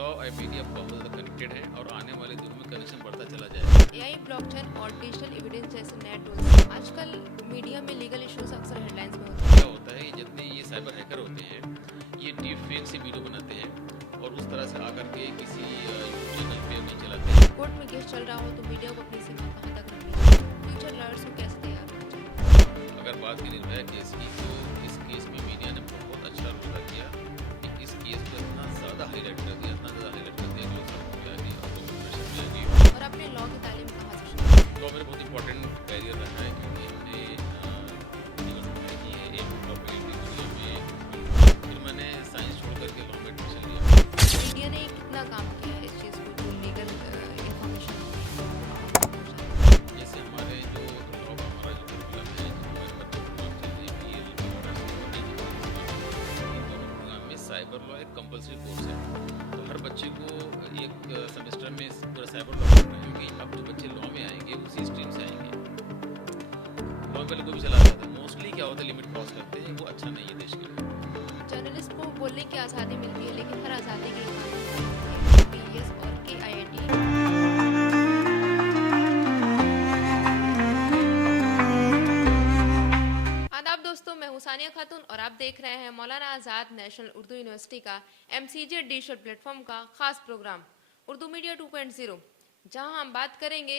Law और media बहुत ज़्यादा कनेक्टेड है और आने वाले दिनों में कनेक्शन बढ़ता चला जाएगा। एआई, ब्लॉकचेन और डिजिटल एविडेंस जैसे नए टूल्स आजकल मीडिया में लीगल इश्यूज अक्सर हेडलाइंस में होते हैं। क्या होता है कि जितने ये साइबर हैकर होते हैं, ये डीप फेक से वीडियो बनाते हैं और उस तरह से आकर के किसी यूट्यूब चैनल पे नहीं चलाते हैं। कोर्ट में केस चल रहा हो तो मीडिया को अपनी सीमा कहाँ तक रखनी चाहिए? फ्यूचर लॉयर्स को कैसे तैयार होना चाहिए? अगर बात की निर्भया केस की, तो इस केस में मीडिया ने बहुत अच्छा रोल अदा किया कि इस केस को इतना ज़्यादा हाईलाइट कर दिया, इतना ज़्यादा हाईलाइट कर दिया कि लोग सड़कों पे आ गए और लोग प्रेशर में आ गए। और आपने लॉ की तालीम कहाँ से शुरू की? लॉ मेरा बहुत इंपॉर्टेंट कैरियर रहा है क्योंकि हमने यूनिवर्सिटी पढ़ाई की है एम लॉ फैकल्टी दुनिया में। फिर मैंने साइंस छोड़ करके लॉ में एडमिशन लिया। मीडिया ने कितना काम किया है इस चीज़ को जो लीगल इंफॉर्मेशन जैसे हमारे जो लॉ का हमारा जो करिकुलम है, जो हमारे मतलब प्रोग्राम चल रहे हैं पीएल इन दोनों प्रोग्राम में साइबर लॉ एक कंपलसरी कोर्स है। तो हर बच्चे को एक सेमेस्टर में पूरा साइबर लॉ पढ़ना है क्योंकि अब जो बच्चे लॉ में आएंगे उसी स्ट्रीम से आएंगे। लॉ पहले कोई भी चला जाता है, मोस्टली क्या होता है लिमिट क्रॉस करते हैं, वो अच्छा नहीं है देश के लिए। जर्नलिस्ट को बोलने की आज़ादी मिलती है लेकिन हर आज़ादी के कानून यूपीएस और केआईआईटी आदाब दोस्तों, मैं हूं सानिया खातून और आप देख रहे हैं मौलाना आज़ाद नेशनल उर्दू यूनिवर्सिटी का एमसीजे डिजिटल प्लेटफॉर्म का खास प्रोग्राम उर्दू मीडिया 2.0, जहां हम बात करेंगे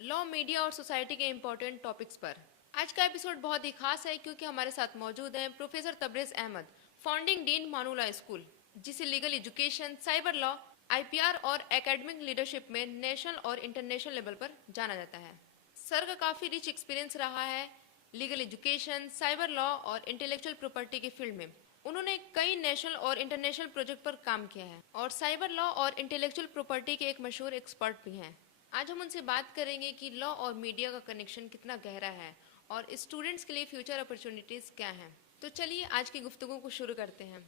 लॉ, मीडिया और सोसाइटी के इम्पोर्टेंट टॉपिक्स पर। आज का एपिसोड बहुत ही खास है क्योंकि हमारे साथ मौजूद हैं professor Tabrez Ahmad, founding dean मानूला स्कूल, जिसे legal education, cyber law, IPR और एकेडमिक लीडरशिप में नेशनल और इंटरनेशनल लेवल पर जाना जाता है। सर का काफ़ी रिच एक्सपीरियंस रहा है लीगल एजुकेशन, साइबर लॉ और इंटेलेक्चुअल प्रॉपर्टी की फील्ड में। उन्होंने कई नेशनल और इंटरनेशनल प्रोजेक्ट पर काम किया है और साइबर लॉ और इंटेलेक्चुअल प्रॉपर्टी के एक मशहूर एक्सपर्ट भी हैं। आज हम उनसे बात करेंगे कि लॉ और मीडिया का कनेक्शन कितना गहरा है और स्टूडेंट्स के लिए फ्यूचर अपॉर्चुनिटीज़ क्या हैं। तो चलिए आज की गुफ्तगू को शुरू करते हैं।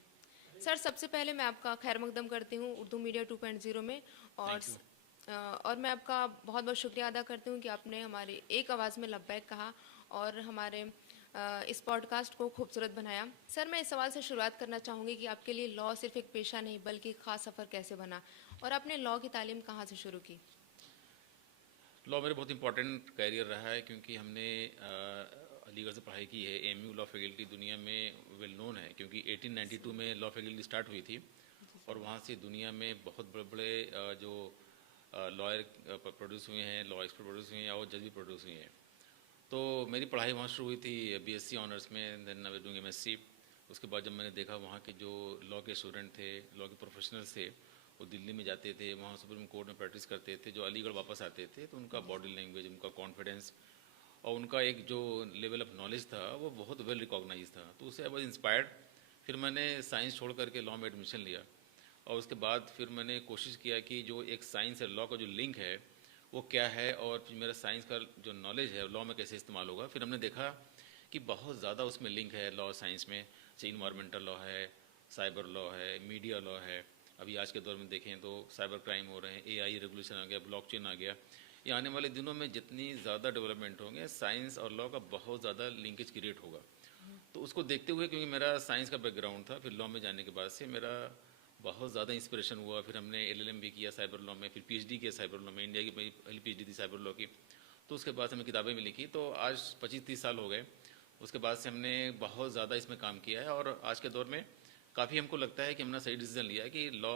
सर, सबसे पहले मैं आपका खैर मकदम करती हूँ उर्दू मीडिया 2.0 में और मैं आपका बहुत बहुत शुक्रिया अदा करती हूँ कि आपने हमारी एक आवाज़ में लब्बैक कहा और हमारे इस पॉडकास्ट को खूबसूरत बनाया। सर, मैं इस सवाल से शुरुआत करना चाहूँगी कि आपके लिए लॉ सिर्फ एक पेशा नहीं बल्कि एक ख़ास सफ़र कैसे बना और आपने लॉ की तालीम कहाँ से शुरू की? लॉ मेरा बहुत इंपॉर्टेंट कैरियर रहा है क्योंकि हमने अलीगढ़ से पढ़ाई की है। एमयू लॉ फैकल्टी दुनिया में वेल नोन है क्योंकि 1892 में लॉ फैकल्टी स्टार्ट हुई थी और वहाँ से दुनिया में बहुत बड़े बड़े जो लॉयर प्रोड्यूस हुए हैं, लॉ एक्सपर्ट प्रोड्यूस हुए हैं और जज भी प्रोड्यूस हुए हैं। तो मेरी पढ़ाई वहाँ शुरू हुई थी बीएससी ऑनर्स में, then I was doing MSc. उसके बाद जब मैंने देखा वहाँ के जो लॉ के स्टूडेंट थे, लॉ के प्रोफेशनल्स थे, वो दिल्ली में जाते थे, वहाँ सुप्रीम कोर्ट में प्रैक्टिस करते थे, जो अलीगढ़ वापस आते थे तो उनका बॉडी लैंग्वेज, उनका कॉन्फिडेंस और उनका एक जो लेवल ऑफ नॉलेज था वो बहुत वेल रिकॉग्नाइज था। तो उससे आई वॉज इंस्पायर्ड। फिर मैंने साइंस छोड़ करके लॉ में एडमिशन लिया और उसके बाद फिर मैंने कोशिश किया कि जो एक साइंस और लॉ का जो लिंक है वो क्या है और मेरा साइंस का जो नॉलेज है लॉ में कैसे इस्तेमाल होगा। फिर हमने देखा कि बहुत ज़्यादा उसमें लिंक है लॉ साइंस में, जैसे इन्वायरमेंटल लॉ है, साइबर लॉ है, मीडिया लॉ है। अभी आज के दौर में देखें तो साइबर क्राइम हो रहे हैं, एआई रेगुलेशन आ गया, ब्लॉकचेन आ गया। ये आने वाले दिनों में जितनी ज़्यादा डेवलपमेंट होंगे, साइंस और लॉ का बहुत ज़्यादा लिंकेज क्रिएट होगा। तो उसको देखते हुए, क्योंकि मेरा साइंस का बैकग्राउंड था, फिर लॉ में जाने के बाद से मेरा बहुत ज़्यादा इंस्पिरेशन हुआ। फिर हमने एलएलएम भी किया साइबर लॉ में, फिर पीएचडी किया साइबर लॉ में, इंडिया की पहली पीएचडी थी साइबर लॉ की। तो उसके बाद से हमने किताबें भी लिखी। तो आज 25-30 साल हो गए। उसके बाद से हमने बहुत ज़्यादा इसमें काम किया है और आज के दौर में काफ़ी हमको लगता है कि हमने सही डिसीजन लिया है कि लॉ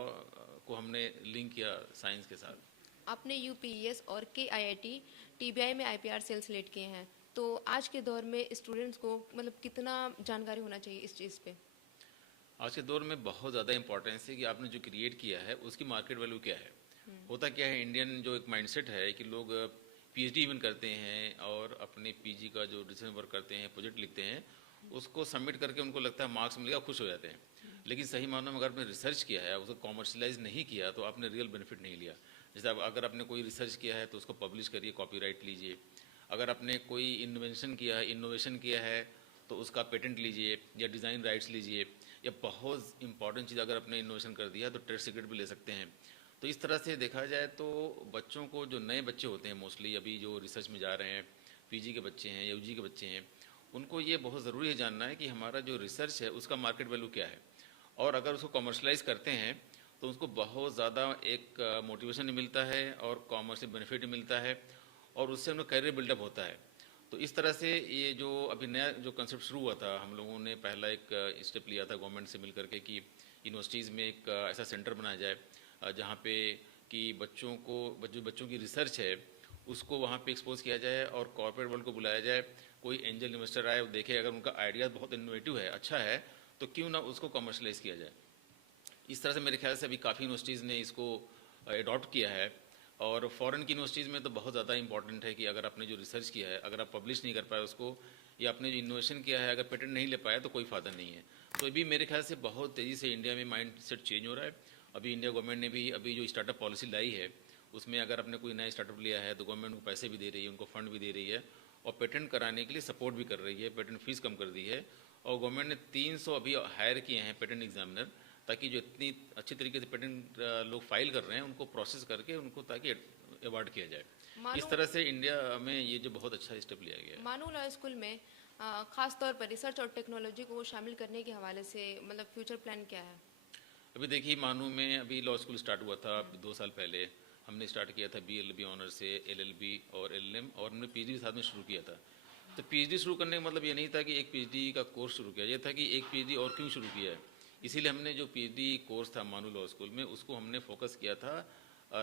को हमने लिंक किया साइंस के साथ। आपने यूपीएस और केआईआईटी टीबीआई में आईपीआर सेल सेलेक्ट किए हैं, तो आज के दौर में स्टूडेंट्स को मतलब कितना जानकारी होना चाहिए इस चीज़ पे? आज के दौर में बहुत ज़्यादा इंपॉर्टेंस है कि आपने जो क्रिएट किया है उसकी मार्केट वैल्यू क्या है। होता क्या है, इंडियन जो एक माइंडसेट है कि लोग पीएचडी इवन करते हैं और अपने पीजी का जो रिसर्च वर्क करते हैं, प्रोजेक्ट लिखते हैं, उसको सबमिट करके उनको लगता है मार्क्स मिलेगा, खुश हो जाते हैं। लेकिन सही मायनों में अगर आपने रिसर्च किया है, उसको कॉमर्शलाइज नहीं किया, तो आपने रियल बेनिफिट नहीं लिया। जैसे अगर आपने कोई रिसर्च किया है तो उसको पब्लिश करिए, कॉपीराइट लीजिए। अगर आपने कोई इन्वेंशन किया है, इनोवेशन किया है, तो उसका पेटेंट लीजिए या डिज़ाइन राइट्स लीजिए। या बहुत इंपॉर्टेंट चीज़, अगर आपने इनोवेशन कर दिया तो ट्रेड सीक्रेट भी ले सकते हैं। तो इस तरह से देखा जाए तो बच्चों को, जो नए बच्चे होते हैं मोस्टली अभी जो रिसर्च में जा रहे हैं, पीजी के बच्चे हैं, यूजी के बच्चे हैं, उनको ये बहुत ज़रूरी है जानना है कि हमारा जो रिसर्च है उसका मार्केट वैल्यू क्या है। और अगर उसको कमर्शलाइज करते हैं तो उसको बहुत ज़्यादा एक मोटिवेशन मिलता है और कॉमर्शियल बेनिफिट मिलता है और उससे उनका करियर बिल्डअप होता है। तो इस तरह से ये जो अभी नया जो कंसेप्ट शुरू हुआ था, हम लोगों ने पहला एक स्टेप लिया था गवर्नमेंट से मिल करके कि यूनिवर्सिटीज़ में एक ऐसा सेंटर बनाया जाए जहाँ पे कि बच्चों की रिसर्च है उसको वहाँ पे एक्सपोज किया जाए और कॉर्पोरेट वर्ल्ड को बुलाया जाए, कोई एंजल इन्वेस्टर आए, वो देखे अगर उनका आइडिया बहुत इनोवेटिव है, अच्छा है, तो क्यों ना उसको कमर्शलाइज किया जाए। इस तरह से मेरे ख्याल से अभी काफ़ी यूनिवर्सिटीज़ ने इसको अडॉप्ट किया है और फॉरेन की यूनिवर्सिटीज़ में तो बहुत ज़्यादा इंपॉर्टेंट है कि अगर आपने जो रिसर्च किया है अगर आप पब्लिश नहीं कर पाए उसको या आपने जो इनोवेशन किया है अगर पेटेंट नहीं ले पाया तो कोई फ़ायदा नहीं है। तो अभी मेरे ख्याल से बहुत तेज़ी से इंडिया में माइंड सेट चेंज हो रहा है। अभी इंडिया गवर्नमेंट ने भी अभी जो स्टार्टअप पॉलिसी लाई है उसमें अगर आपने कोई नया स्टार्टअप लिया है तो गवर्नमेंट उनको पैसे भी दे रही है, उनको फंड भी दे रही है और पेटेंट कराने के लिए सपोर्ट भी कर रही है, पेटेंट फीस कम कर दी है और गवर्नमेंट ने 300 अभी हायर किए हैं पेटेंट एग्जामिनर, ताकि जो इतनी अच्छी तरीके से पेटेंट लोग फाइल कर रहे हैं उनको प्रोसेस करके उनको ताकि अवार्ड किया जाए। इस तरह से इंडिया में ये जो बहुत अच्छा स्टेप लिया गया है। मानू लॉ स्कूल में खास तौर पर रिसर्च और टेक्नोलॉजी को शामिल करने के हवाले से मतलब फ्यूचर प्लान क्या है? अभी देखिए मानू में अभी लॉ स्कूल स्टार्ट हुआ था 2 साल पहले। हमने स्टार्ट किया था BLB ऑनर से, LLB और LLM और हमने PhD के साथ में शुरू किया था। तो PhD शुरू करने का मतलब ये नहीं था कि एक PhD का कोर्स शुरू किया, ये था कि एक PhD और क्यों शुरू किया है। इसीलिए हमने जो PhD कोर्स था मानू लॉ स्कूल में उसको हमने फोकस किया था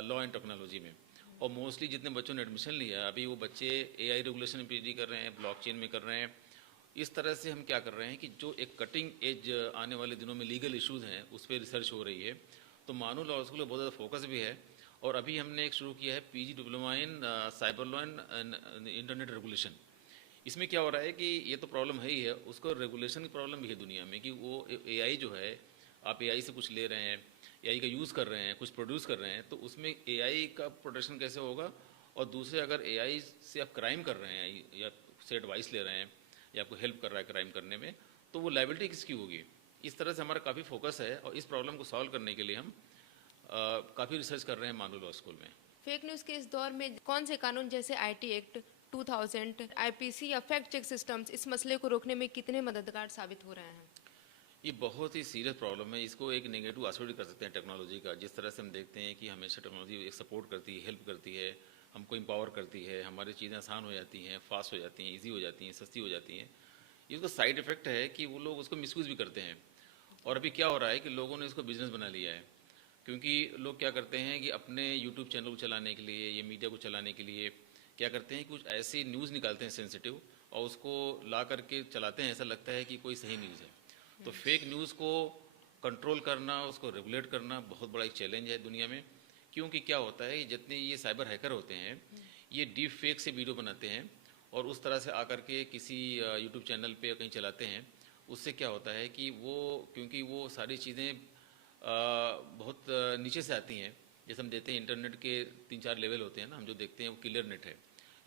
लॉ एंड टेक्नोलॉजी में। और मोस्टली जितने बच्चों ने एडमिशन लिया अभी वो बच्चे AI रेगुलेशन में PhD कर रहे हैं, ब्लॉकचेन में कर रहे हैं। इस तरह से हम क्या कर रहे हैं कि जो एक कटिंग एज आने वाले दिनों में लीगल इश्यूज हैं उस पर रिसर्च हो रही है। तो मानू लॉ स्कूल में बहुत ज़्यादा फोकस भी है और अभी हमने एक शुरू किया है PG diploma in cyber law and internet regulation. इसमें क्या हो रहा है कि ये तो प्रॉब्लम है ही है, उसको रेगुलेशन की प्रॉब्लम भी है दुनिया में कि वो AI जो है, आप AI से कुछ ले रहे हैं, AI का यूज़ कर रहे हैं, कुछ प्रोड्यूस कर रहे हैं, तो उसमें AI का प्रोटेक्शन कैसे होगा। और दूसरे अगर AI से आप क्राइम कर रहे हैं या से एडवाइस ले रहे हैं या आपको हेल्प कर रहा है क्राइम करने में, तो वो लायबिलिटी किसकी होगी। इस तरह से हमारा काफ़ी फोकस है और इस प्रॉब्लम को सॉल्व करने के लिए हम काफ़ी रिसर्च कर रहे हैं मानू लॉ स्कूल में। फेक न्यूज़ के इस दौर में कौन से कानून जैसे IT एक्ट 2000, IPC या फैक्ट चेक सिस्टम्स इस मसले को रोकने में कितने मददगार साबित हो रहे हैं? ये बहुत ही सीरियस प्रॉब्लम है। इसको एक नेगेटिव एस्पेक्ट कर सकते हैं टेक्नोलॉजी का। जिस तरह से हम देखते हैं कि हमेशा टेक्नोलॉजी एक सपोर्ट करती है, हेल्प करती है, हमको एम्पावर करती है, हमारी चीज़ें आसान हो जाती हैं, फास्ट हो जाती हैं, ईजी हो जाती हैं, सस्ती हो जाती हैं। इसका साइड इफेक्ट है कि वो लोग उसको मिसयूज़ भी करते हैं। और अभी क्या हो रहा है कि लोगों ने इसको बिजनेस बना लिया है। क्योंकि लोग क्या करते हैं कि अपने यूट्यूब चैनल को चलाने के लिए या मीडिया को चलाने के लिए क्या करते हैं, कुछ ऐसी न्यूज़ निकालते हैं सेंसिटिव और उसको ला करके चलाते हैं, ऐसा लगता है कि कोई सही न्यूज़ है। तो फेक न्यूज़ को कंट्रोल करना, उसको रेगुलेट करना बहुत बड़ा एक चैलेंज है दुनिया में। क्योंकि क्या होता है, जितने ये साइबर हैकर होते हैं ये डीप फेक से वीडियो बनाते हैं और उस तरह से आकर के किसी यूट्यूब चैनल पे कहीं चलाते हैं। उससे क्या होता है कि वो, क्योंकि वो सारी चीज़ें बहुत नीचे से आती हैं। जैसे हम देखते हैं इंटरनेट के 3-4 लेवल होते हैं ना, हम जो देखते हैं वो क्लियर नेट है,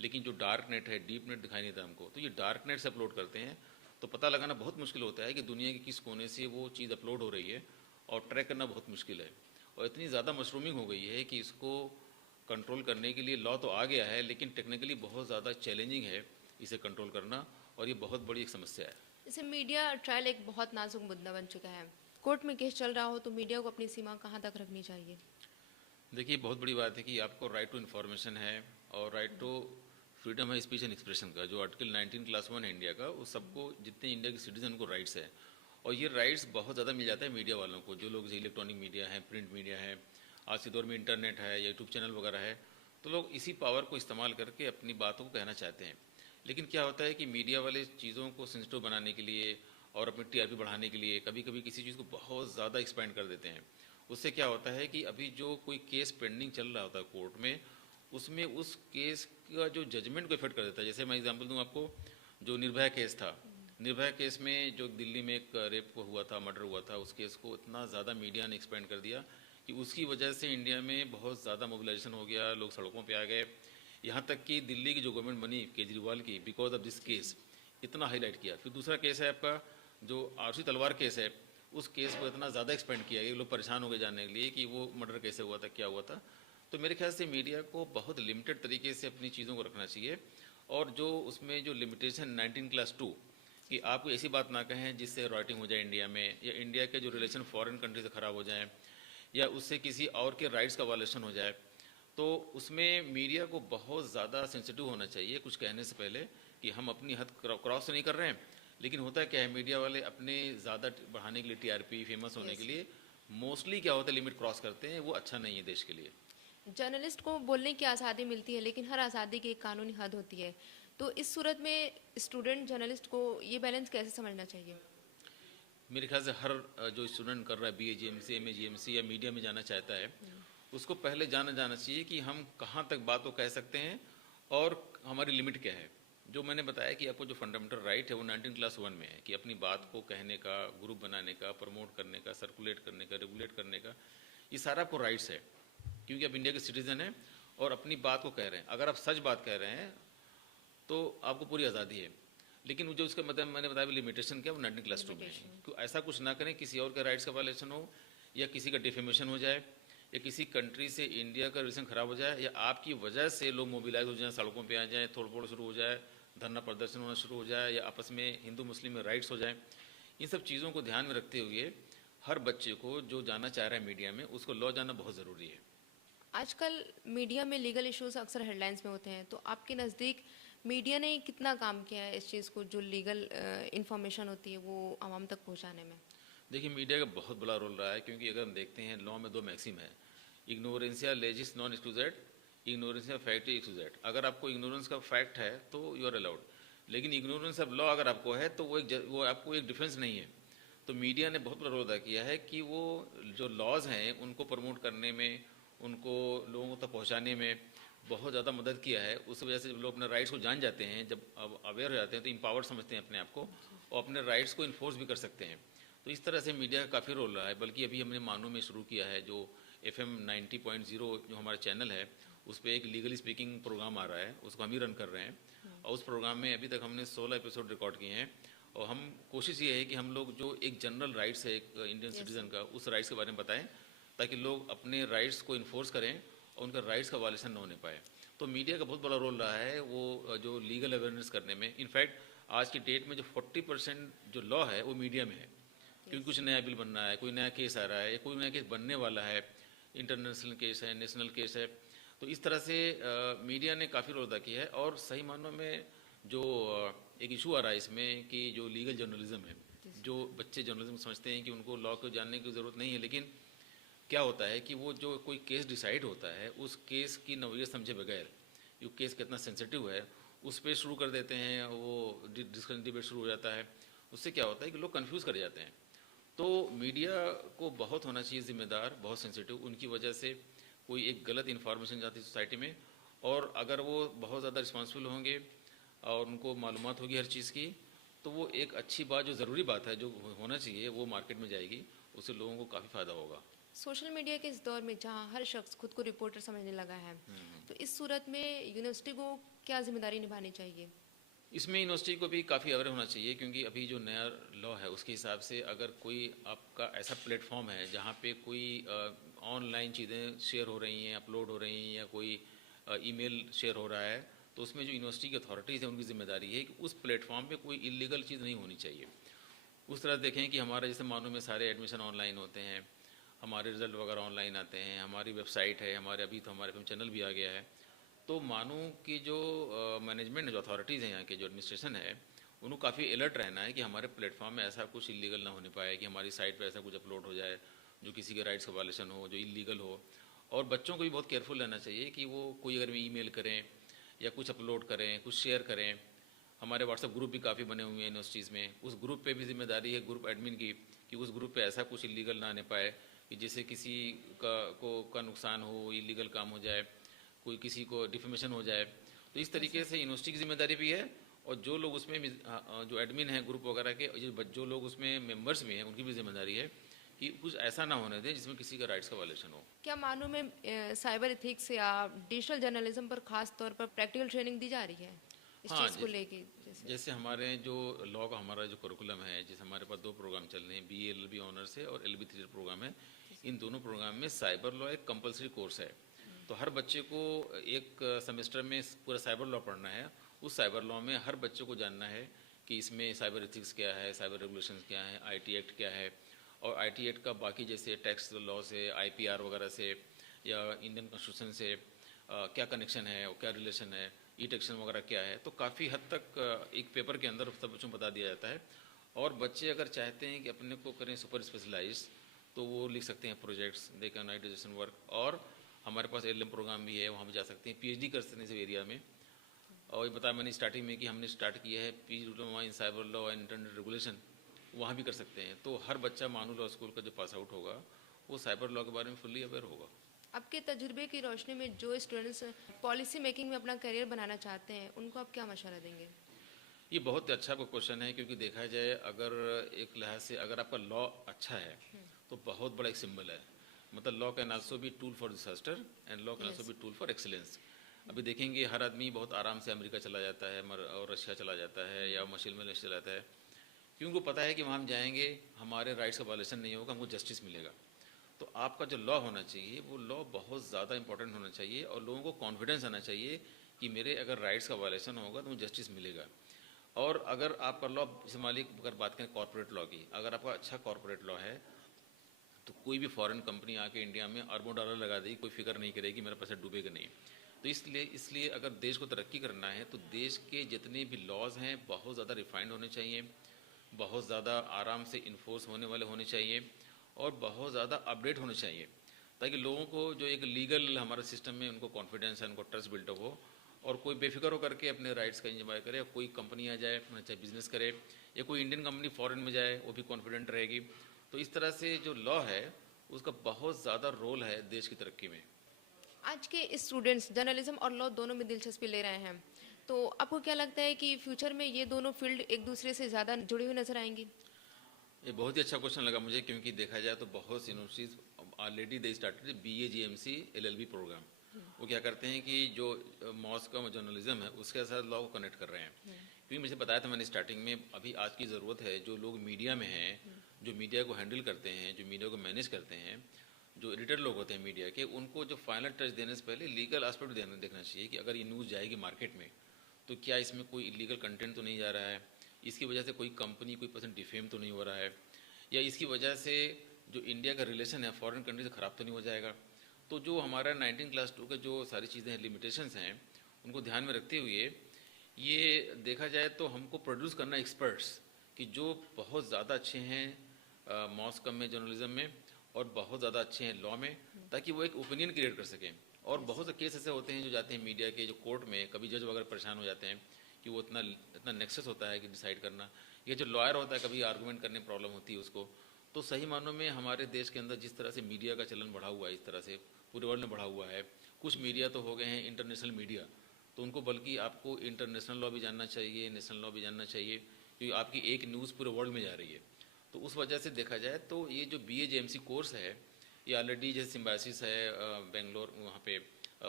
लेकिन जो डार्क नेट है, डीप नेट दिखाई नहीं देता हमको। तो ये डार्क नेट से अपलोड करते हैं तो पता लगाना बहुत मुश्किल होता है कि दुनिया के किस कोने से वो चीज़ अपलोड हो रही है और ट्रैक करना बहुत मुश्किल है। और इतनी ज़्यादा मशरूमिंग हो गई है कि इसको कंट्रोल करने के लिए लॉ तो आ गया है लेकिन टेक्निकली बहुत ज़्यादा चैलेंजिंग है इसे कंट्रोल करना और ये बहुत बड़ी एक समस्या है। जैसे मीडिया ट्रायल एक बहुत नाजुक मुद्दा बन चुका है, कोर्ट में केस चल रहा हो तो मीडिया को अपनी सीमा कहाँ तक रखनी चाहिए? देखिए बहुत बड़ी बात है कि आपको राइट टू इन्फॉर्मेशन है और राइट टू फ्रीडम है स्पीच एंड एक्सप्रेशन का, जो आर्टिकल 19 क्लास 1 है इंडिया का, वो सबको जितने इंडिया के सिटीजन को राइट्स है। और ये राइट्स बहुत ज़्यादा मिल जाता है मीडिया वालों को, जो लोग इलेक्ट्रॉनिक मीडिया है, प्रिंट मीडिया है, आज के दौर में इंटरनेट है, यूट्यूब चैनल वगैरह है, तो लोग इसी पावर को इस्तेमाल करके अपनी बातों को कहना चाहते हैं। लेकिन क्या होता है कि मीडिया वाले चीज़ों को सेंसिटिव बनाने के लिए और अपनी TRP बढ़ाने के लिए कभी कभी किसी चीज़ को बहुत ज़्यादा एक्सपेंड कर देते हैं। उससे क्या होता है कि अभी जो कोई केस पेंडिंग चल रहा होता है कोर्ट में, उसमें उस केस का जो जजमेंट को इफेक्ट कर देता है। जैसे मैं एग्जांपल दूं आपको, जो निर्भया केस था, निर्भया केस में जो दिल्ली में एक रेप हुआ था, मर्डर हुआ था, उस केस को इतना ज़्यादा मीडिया ने एक्सपेंड कर दिया कि उसकी वजह से इंडिया में बहुत ज़्यादा मोबिलाइजेशन हो गया, लोग सड़कों पर आ गए। यहाँ तक कि दिल्ली की जो गवर्नमेंट बनी केजरीवाल की, बिकॉज ऑफ दिस केस इतना हाईलाइट किया। फिर दूसरा केस है आपका जो आरसी तलवार केस है, उस केस को इतना ज़्यादा एक्सपेंड किया कि लोग परेशान हो गए जानने के लिए कि वो मर्डर कैसे हुआ था, क्या हुआ था। तो मेरे ख्याल से मीडिया को बहुत लिमिटेड तरीके से अपनी चीज़ों को रखना चाहिए और जो उसमें जो लिमिटेशन 19 क्लास 2 कि आप कोई ऐसी बात ना कहें जिससे राइटिंग हो जाए इंडिया में, या इंडिया के जो रिलेशन फॉरेन कंट्री से ख़राब हो जाएं, या उससे किसी और के राइट्स का वायलेशन हो जाए, तो उसमें मीडिया को बहुत ज़्यादा सेंसिटिव होना चाहिए कुछ कहने से पहले कि हम अपनी हद क्रॉस तो नहीं कर रहे हैं। लेकिन होता क्या है, मीडिया वाले अपने ज़्यादा बढ़ाने के लिए, टीआरपी फेमस होने के लिए मोस्टली क्या होता है, लिमिट क्रॉस करते हैं। वो अच्छा नहीं है देश के लिए। जर्नलिस्ट को बोलने की आज़ादी मिलती है, लेकिन हर आज़ादी की एक कानूनी हद होती है। तो इस सूरत में स्टूडेंट जर्नलिस्ट को ये बैलेंस कैसे समझना चाहिए? मेरे ख्याल से हर जो स्टूडेंट कर रहा है BA GMC MA GMC या मीडिया में जाना चाहता है, उसको पहले जाना चाहिए कि हम कहाँ तक बात को कह सकते हैं और हमारी लिमिट क्या है। जो मैंने बताया कि आपको जो फंडामेंटल राइट है वो 19 क्लास 1 में है कि अपनी बात को कहने का, ग्रुप बनाने का, प्रमोट करने का, सर्कुलेट करने का, रेगुलेट करने का, ये सारा आपको राइट्स है क्योंकि आप इंडिया के सिटीजन हैं और अपनी बात को कह रहे हैं। अगर आप सच बात कह रहे हैं तो आपको पूरी आज़ादी है। लेकिन वो जो उसका मतलब मैंने बताया लिमिटेशन क्या, वो 19 क्लास 2 में है। तो ऐसा कुछ ना करें किसी और के राइट्स का वायलेशन हो, या किसी का डिफेमेशन हो जाए, या किसी कंट्री से इंडिया का रिलेशन खराब हो जाए, या आपकी वजह से लोग मोबिलाइज हो जाएं, सड़कों पे आ जाएं, तोड़फोड़ शुरू हो जाए, धरना प्रदर्शन होना शुरू हो जाए, या आपस में हिंदू मुस्लिम में राइट्स हो जाए। इन सब चीज़ों को ध्यान में रखते हुए हर बच्चे को जो जाना चाह रहा है मीडिया में, उसको लॉ जाना बहुत ज़रूरी है। आजकल मीडिया में लीगल इश्यूज अक्सर हेडलाइंस में होते हैं, तो आपके नज़दीक मीडिया ने कितना काम किया है इस चीज़ को, जो लीगल इंफॉर्मेशन होती है वो आवाम तक पहुंचाने में? देखिए, मीडिया का बहुत बड़ा रोल रहा है क्योंकि अगर हम देखते हैं लॉ में 2 मैक्सिम है, इग्नोरेंसिया लेजिस नॉन एक्सक्लूजेड, इग्नोरेंसिया फैक्ट एक्सक्लूजेड। अगर आपको इग्नोरेंस का फैक्ट है तो यू आर अलाउड, लेकिन इग्नोरेंस ऑफ लॉ अगर आपको है तो वो आपको एक डिफेंस नहीं है। तो मीडिया ने बहुत बड़ा रोल अदा किया है कि वो जो लॉज हैं उनको प्रमोट करने में, उनको लोगों तक पहुँचाने में बहुत ज़्यादा मदद किया है। उस वजह से जब लोग अपने राइट्स को जान जाते हैं, जब अब अवेयर हो जाते हैं, तो एम्पावर्ड समझते हैं अपने आप को और अपने राइट्स को इन्फोर्स भी कर सकते हैं। तो इस तरह से मीडिया का काफ़ी रोल रहा है। बल्कि अभी हमने मानू में शुरू किया है जो FM 90.0 जो हमारा चैनल है, उस पर एक लीगली स्पीकिंग प्रोग्राम आ रहा है, उसको हम ही रन कर रहे हैं। और उस प्रोग्राम में अभी तक हमने 16 एपिसोड रिकॉर्ड किए हैं। और हम कोशिश ये है कि हम लोग जो एक जनरल राइट्स है एक इंडियन सिटीज़न का, उस राइट्स के बारे में बताएं ताकि लोग अपने राइट्स को इन्फोर्स करें और उनका राइट्स का वायलेशन न होने पाए। तो मीडिया का बहुत बड़ा रोल रहा है वो जो लीगल अवेयरनेस करने में। इनफैक्ट आज की डेट में जो 40% जो लॉ है वो मीडिया में है, क्योंकि कुछ नया बिल बन रहा है, कोई नया केस आ रहा है, या कोई नया केस बनने वाला है, इंटरनेशनल केस है, नेशनल केस है। तो इस तरह से मीडिया ने काफ़ी रोल अदा किया है। और सही मानों में जो एक इशू आ रहा है इसमें कि जो लीगल जर्नलिज्म है, जो बच्चे जर्नलिज्म समझते हैं कि उनको लॉ को जानने की ज़रूरत नहीं है, लेकिन क्या होता है कि वो जो कोई केस डिसाइड होता है उस केस की नोयत समझे बगैर, ये केस कितना सेंसिटिव है उस पर शुरू कर देते हैं, वो डिस्कशन डिबेट शुरू हो जाता है। उससे क्या होता है कि लोग कंफ्यूज कर जाते हैं। तो मीडिया को बहुत होना चाहिए जिम्मेदार, बहुत सेंसिटिव। उनकी वजह से कोई एक गलत इन्फॉर्मेशन जाती है सोसाइटी में, और अगर वो बहुत ज़्यादा रिस्पॉन्सिबल होंगे और उनको मालूमात होगी हर चीज़ की, तो वो एक अच्छी बात, जो ज़रूरी बात है, जो होना चाहिए, वो मार्केट में जाएगी। उससे लोगों को काफ़ी फ़ायदा होगा। सोशल मीडिया के इस दौर में जहां हर शख्स खुद को रिपोर्टर समझने लगा है, तो इस सूरत में यूनिवर्सिटी को क्या जिम्मेदारी निभानी चाहिए? इसमें यूनिवर्सिटी को भी काफ़ी अवेयर होना चाहिए, क्योंकि अभी जो नया लॉ है उसके हिसाब से अगर कोई आपका ऐसा प्लेटफॉर्म है जहाँ पे कोई ऑनलाइन चीज़ें शेयर हो रही हैं, अपलोड हो रही हैं, या कोई ईमेल शेयर हो रहा है, तो उसमें जो यूनिवर्सिटी की अथॉरिटीज़ हैं उनकी जिम्मेदारी है कि उस प्लेटफॉर्म पे कोई इलीगल चीज़ नहीं होनी चाहिए। उस तरह देखें कि हमारे जैसे मानों में सारे एडमिशन ऑनलाइन होते हैं, हमारे रिजल्ट वगैरह ऑनलाइन आते हैं, हमारी वेबसाइट है, हमारे अभी तो हमारे FM चैनल भी आ गया है। तो मानो कि जो मैनेजमेंट है, जो अथॉरिटीज़ हैं, यहाँ के जो एडमिनिस्ट्रेशन है, उनको काफ़ी अलर्ट रहना है कि हमारे प्लेटफॉर्म में ऐसा कुछ इलीगल ना होने पाए, कि हमारी साइट पे ऐसा कुछ अपलोड हो जाए जो किसी के राइट्स का वायलेशन हो, जो इलीगल हो। और बच्चों को भी बहुत केयरफुल रहना चाहिए कि वो कोई अगर ईमेल करें या कुछ अपलोड करें, कुछ शेयर करें। हमारे व्हाट्सएप ग्रुप भी काफ़ी बने हुए हैं यूनिवर्सिटीज़ में, उस ग्रुप पे भी जिम्मेदारी है ग्रुप एडमिन की कि उस ग्रुप पे ऐसा कुछ इलीगल ना आने पाए कि जिससे किसी का नुकसान हो, इलीगल काम हो जाए, कोई किसी को डिफेमेशन हो जाए। तो इस तरीके से यूनिवर्सिटी की जिम्मेदारी भी है, और जो लोग उसमें जो एडमिन हैं ग्रुप वगैरह के, जो लोग उसमें मेंबर्स भी हैं, उनकी भी जिम्मेदारी है कि कुछ ऐसा ना होने दें जिसमें किसी का राइट्स का वायलेशन हो। क्या मानूं में साइबर एथिक्स या डिजिटल जर्नलिज्म पर खास तौर पर प्रैक्टिकल ट्रेनिंग दी जा रही है इस हाँ, चीज़ को लेके? जैसे हमारे जो लॉ का हमारा जो करिकुलम है, जैसे हमारे पास 2 प्रोग्राम चल रहे हैं, BA LLB ऑनर्स है और LLB 3 प्रोग्राम है। इन दोनों प्रोग्राम में साइबर लॉ एक कंपलसरी कोर्स है। तो हर बच्चे को एक सेमेस्टर में पूरा साइबर लॉ पढ़ना है। उस साइबर लॉ में हर बच्चे को जानना है कि इसमें साइबर एथिक्स क्या है, साइबर रेगुलेशंस क्या है, IT एक्ट क्या है, और IT एक्ट का बाकी जैसे टैक्स लॉ से, IPR वगैरह से या इंडियन कॉन्स्टिट्यूशन से क्या कनेक्शन है और क्या रिलेशन है, ई टैक्सेशन वगैरह क्या है, तो काफ़ी हद तक एक पेपर के अंदर सब बच्चों को बता दिया जाता है। और बच्चे अगर चाहते हैं कि अपने को करें सुपर स्पेशलाइज, तो वो लिख सकते हैं projects, they can write design work. और हमारे पास LLM प्रोग्राम भी है, वहाँ भी जा सकते हैं, PhD कर सकते हैं इस एरिया में। और ये बताया मैंने स्टार्टिंग में कि हमने स्टार्ट किया है PhD diploma in cyber law and internet regulation, वहाँ भी कर सकते हैं। तो हर बच्चा मानू लॉ स्कूल का जो पास आउट होगा वो साइबर लॉ के बारे में फुल्ली अवेयर होगा। आपके तजुर्बे की रोशनी में जो स्टूडेंट्स पॉलिसी मेकिंग में अपना करियर बनाना चाहते हैं, उनको आप क्या मशवरा देंगे? ये बहुत अच्छा क्वेश्चन है, क्योंकि देखा जाए अगर एक लिहाज से अगर आपका लॉ अच्छा है तो बहुत बड़ा एक सिंबल है। मतलब law can also be tool for disaster and law can also be tool for excellence. अभी देखेंगे हर आदमी बहुत आराम से अमेरिका चला जाता है और रशिया चला जाता है या मलेशिया चला जाता है, क्योंकि उनको पता है कि वहाँ हम जाएंगे हमारे राइट्स का वायलेशन नहीं होगा, हमको जस्टिस मिलेगा। तो आपका जो लॉ होना चाहिए वो लॉ बहुत ज़्यादा इंपॉर्टेंट होना चाहिए और लोगों को कॉन्फिडेंस आना चाहिए कि मेरे अगर राइट्स का वायलेशन होगा तो मुझे जस्टिस मिलेगा। और अगर आपका लॉ, जैसे मालिक अगर बात करें कॉर्पोरेट लॉ की, अगर आपका अच्छा कॉर्पोरेट लॉ है तो कोई भी फॉरेन कंपनी आके इंडिया में अरबों डॉलर लगा देगी, कोई फिक्र नहीं करेगी मेरा पैसा डूबेगा नहीं। तो इसलिए अगर देश को तरक्की करना है तो देश के जितने भी लॉज हैं बहुत ज़्यादा रिफाइंड होने चाहिए, बहुत ज़्यादा आराम से इन्फोर्स होने वाले होने चाहिए और बहुत ज़्यादा अपडेट होने चाहिए, ताकि लोगों को जो एक लीगल हमारे सिस्टम में उनको कॉन्फिडेंस है, उनको ट्रस्ट बिल्डअप हो और कोई बेफिक्र हो करके अपने राइट्स का इंजॉय करे। कोई कंपनी आ जाए चाहे बिजनेस करे या कोई इंडियन कंपनी फॉरेन में जाए वो भी कॉन्फिडेंट रहेगी। तो इस तरह से जो लॉ है उसका बहुत ज़्यादा रोल है देश की तरक्की में। आज के स्टूडेंट्स जर्नलिज्म और लॉ दोनों में दिलचस्पी ले रहे हैं, तो आपको क्या लगता है कि फ्यूचर में ये दोनों फील्ड एक दूसरे से ज़्यादा जुड़ी हुई नजर आएंगी? ये बहुत ही अच्छा क्वेश्चन लगा मुझे, क्योंकि देखा जाए तो बहुत सी universities already they started BA GMC LLB program. वो क्या करते हैं कि जो मॉस का जर्नलिज्म है उसके साथ लॉ को कनेक्ट कर रहे हैं। क्योंकि मुझे बताया था मैंने स्टार्टिंग में, अभी आज की ज़रूरत है जो लोग मीडिया में हैं, जो मीडिया को हैंडल करते हैं, जो मीडिया को मैनेज करते हैं, जो एडिटर लोग होते हैं मीडिया के, उनको जो फाइनल टच देने से पहले लीगल एस्पेक्ट देखना चाहिए कि अगर ये न्यूज़ जाएगी मार्केट में तो क्या इसमें कोई इलीगल कंटेंट तो नहीं जा रहा है, इसकी वजह से कोई कंपनी कोई पर्सन डिफेम तो नहीं हो रहा है, या इसकी वजह से जो इंडिया का रिलेशन है फॉरेन कंट्री से ख़राब तो नहीं हो जाएगा। तो जो हमारा 19 क्लास 2 के जो सारी चीज़ें हैं, लिमिटेशंस हैं, उनको ध्यान में रखते हुए ये देखा जाए तो हमको प्रोड्यूस करना एक्सपर्ट्स कि जो बहुत ज़्यादा अच्छे हैं मॉस कम में जर्नलिज्म में और बहुत ज़्यादा अच्छे हैं लॉ में, ताकि वो एक ओपिनियन क्रिएट कर सकें। और बहुत से केस ऐसे होते हैं जो जाते हैं मीडिया के, जो कोर्ट में कभी जज वगैरह परेशान हो जाते हैं कि वो इतना नेक्सस होता है कि डिसाइड करना, ये जो लॉयर होता है कभी आर्गूमेंट करने में प्रॉब्लम होती है उसको। तो सही मानों में हमारे देश के अंदर जिस तरह से मीडिया का चलन बढ़ा हुआ है, इस तरह से पूरे वर्ल्ड में बढ़ा हुआ है, कुछ मीडिया तो हो गए हैं इंटरनेशनल मीडिया, तो उनको बल्कि आपको इंटरनेशनल लॉ भी जानना चाहिए, नेशनल लॉ भी जानना चाहिए, क्योंकि आपकी एक न्यूज़ पूरे वर्ल्ड में जा रही है। तो उस वजह से देखा जाए तो ये जो BA GMC कोर्स है ये ऑलरेडी जैसे सिम्बायोसिस है बेंगलोर वहाँ पे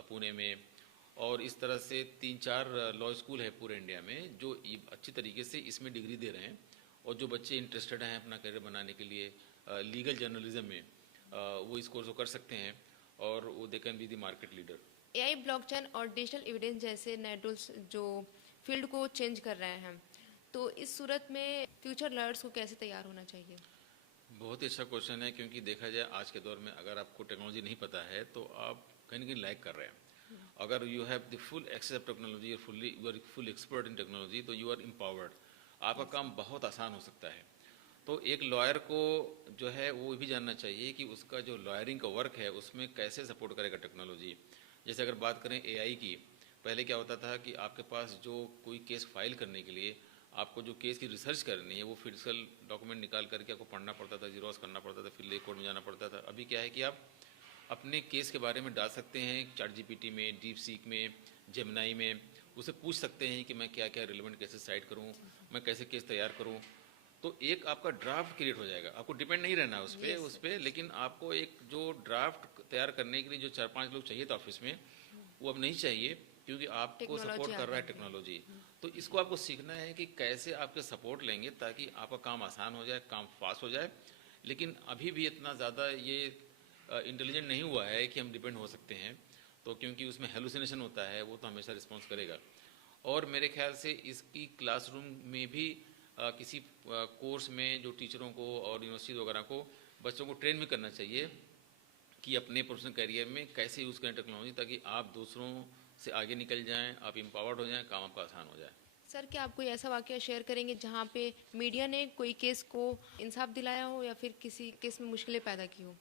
पुणे में, और इस तरह से 3-4 लॉ स्कूल है पूरे इंडिया में जो अच्छी तरीके से इसमें डिग्री दे रहे हैं। और जो बच्चे इंटरेस्टेड हैं अपना करियर बनाने के लिए लीगल जर्नलिज्म में, वो इस कोर्स को कर सकते हैं और वो they can be the market leader. AI, blockchain और डिजिटल एविडेंस जैसे नए टूल्स जो फील्ड को चेंज कर रहे हैं, तो इस सूरत में फ्यूचर लर्नर्स को कैसे तैयार होना चाहिए? बहुत ही अच्छा क्वेश्चन है, क्योंकि देखा जाए आज के दौर में अगर आपको टेक्नोलॉजी नहीं पता है तो आप कहीं ना कहीं लैग कर रहे हैं। अगर you have the full access of technology, you are full expert in technology, तो यू आर एम्पावर्ड, आपका काम बहुत आसान हो सकता है। तो एक लॉयर को जो है वो भी जानना चाहिए कि उसका जो लॉयरिंग का वर्क है उसमें कैसे सपोर्ट करेगा टेक्नोलॉजी। जैसे अगर बात करें AI की, पहले क्या होता था कि आपके पास जो कोई केस फाइल करने के लिए आपको जो केस की रिसर्च करनी है वो फिजिकल डॉक्यूमेंट निकाल करके आपको पढ़ना पड़ता था, जीरोस करना पड़ता था, फिर ले कोर्ट में जाना पड़ता था। अभी क्या है कि आप अपने केस के बारे में डाल सकते हैं ChatGPT में, DeepSeek में, जेमिनाई में, उसे पूछ सकते हैं कि मैं क्या क्या रिलेवेंट केसेस साइट करूं, मैं कैसे केस तैयार करूं। तो एक आपका ड्राफ्ट क्रिएट हो जाएगा, आपको डिपेंड नहीं रहना उस पर, लेकिन आपको एक जो ड्राफ्ट तैयार करने के लिए जो 4-5 लोग चाहिए थे ऑफिस में, वो अब नहीं चाहिए, क्योंकि आपको सपोर्ट कर रहा है टेक्नोलॉजी। तो इसको आपको सीखना है कि कैसे आपके सपोर्ट लेंगे ताकि आपका काम आसान हो जाए, काम फास्ट हो जाए। लेकिन अभी भी इतना ज़्यादा ये इंटेलिजेंट नहीं हुआ है कि हम डिपेंड हो सकते हैं, तो क्योंकि उसमें हेलुसिनेशन होता है, वो तो हमेशा रिस्पॉन्स करेगा। और मेरे ख्याल से इसकी क्लासरूम में भी किसी कोर्स में जो टीचरों को और यूनिवर्सिटी वगैरह को बच्चों को ट्रेन भी करना चाहिए कि अपने प्रोफेशनल करियर में कैसे यूज़ करें टेक्नोलॉजी, ताकि आप दूसरों से आगे निकल जाएं, आप एम्पावर्ड हो जाएं, काम आपका आसान हो जाए। सर, क्या आप कोई ऐसा वाकया शेयर करेंगे जहाँ पे मीडिया ने कोई केस को इंसाफ दिलाया हो या फिर किसी केस में मुश्किलें पैदा की हो?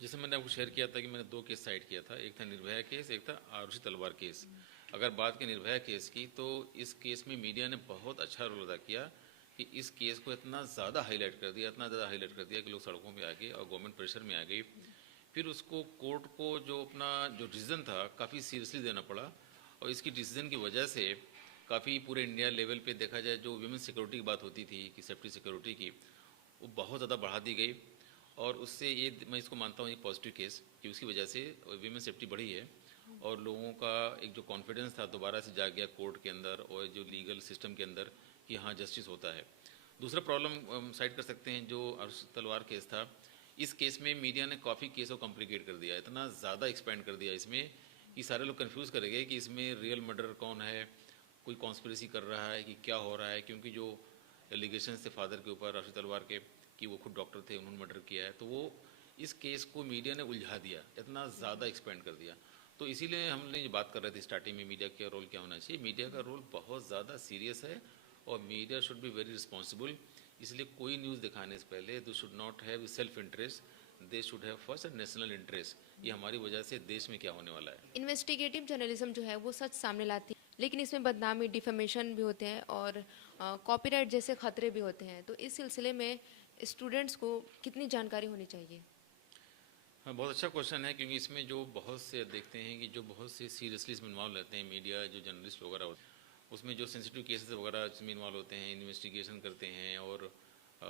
जैसे मैंने आपको शेयर किया था कि मैंने 2 केस साइड किया था, एक था निर्भया केस, एक था आरुषि तलवार केस। अगर बात की निर्भया केस की, तो इस केस में मीडिया ने बहुत अच्छा रोल अदा किया कि इस केस को इतना ज़्यादा हाईलाइट कर दिया, इतना ज़्यादा हाईलाइट कर दिया कि लोग सड़कों पे आ गए और गवर्नमेंट प्रेशर में आ गई। फिर उसको कोर्ट को जो अपना जो डिसीजन था काफ़ी सीरियसली देना पड़ा, और इसकी डिसीजन की वजह से काफ़ी पूरे इंडिया लेवल पे देखा जाए जो वीमेन सिक्योरिटी की बात होती थी कि सेफ्टी सिक्योरिटी की, वो बहुत ज़्यादा बढ़ा दी गई। और उससे ये मैं इसको मानता हूँ एक पॉजिटिव केस कि उसकी वजह से वीमेन सेफ्टी बढ़ी है, और लोगों का एक जो कॉन्फिडेंस था दोबारा से जाग गया कोर्ट के अंदर और जो लीगल सिस्टम के अंदर कि हाँ जस्टिस होता है। दूसरा प्रॉब्लम साइड कर सकते हैं जो आरुषि तलवार केस था। इस केस में मीडिया ने काफ़ी केस को कॉम्प्लिकेट कर दिया, इतना ज़्यादा एक्सपेंड कर दिया इसमें कि सारे लोग कंफ्यूज कर गए कि इसमें रियल मर्डर कौन है, कोई कॉन्स्पिरेसी कर रहा है कि क्या हो रहा है, क्योंकि जो एलिगेशन थे फादर के ऊपर आरुषि तलवार के कि वो खुद डॉक्टर थे, उन्होंने मर्डर किया है, तो वो इस केस को मीडिया ने उलझा दिया, इतना ज़्यादा एक्सपेंड कर दिया। तो इसीलिए हमने ये बात कर रहे थे स्टार्टिंग में मीडिया का रोल क्या होना चाहिए। मीडिया का रोल बहुत ज़्यादा सीरियस है और media should be very responsible. इसलिए कोई न्यूज़ दिखाने से पहले they should not have self interest, they should have first national interest, ये हमारी वजह से देश में क्या होने वाला है। इन्वेस्टिगेटिव जर्नलिज्म जो है वो सच सामने लाती है, लेकिन इसमें बदनामी, डिफेमेशन भी होते हैं और कॉपीराइट जैसे खतरे भी होते हैं। तो इस सिलसिले में स्टूडेंट्स को कितनी जानकारी होनी चाहिए? हाँ, बहुत अच्छा क्वेश्चन है, क्योंकि इसमें जो बहुत से देखते हैं कि जो बहुत से सीरियसली इसमें इन्वॉल्व रहते हैं मीडिया, जो जर्नलिस्ट वगैरह होते हैं, उसमें जो सेंसिटिव केसेस वगैरह इसमें इन्वॉल्व होते हैं, इन्वेस्टिगेशन करते हैं और